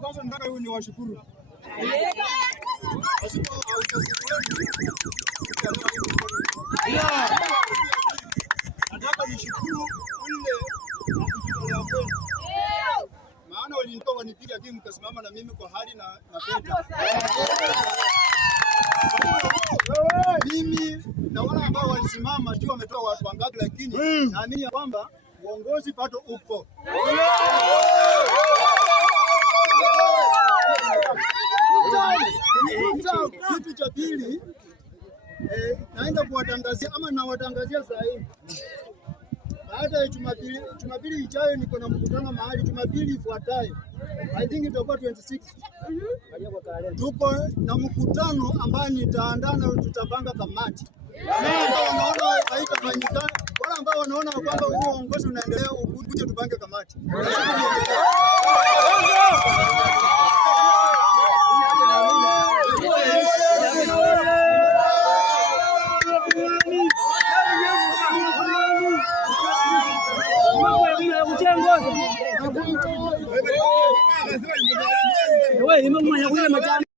kwanza nataka ni washukuru. Nataka nishukuru maana walinitoa wanipiga game mkasimama na mimi kwa hali na fedha. Mimi na wale ambao walisimama juu wametoa watu wangapi, lakini naamini kwamba uongozi bado upo. Kitu cha pili naenda kuwatangazia ama nawatangazia saa hii. Baada ya Jumapili ijayo niko na mkutano mahali. Jumapili ifuatayo, I think itakuwa 26. Tuko na mkutano ambao nitaandaa na tutapanga kamati. Wanaona haitafanyika, wala ambao wanaona kwamba huo uongozi unaendelea, ukuje tupange kamati. Wewe,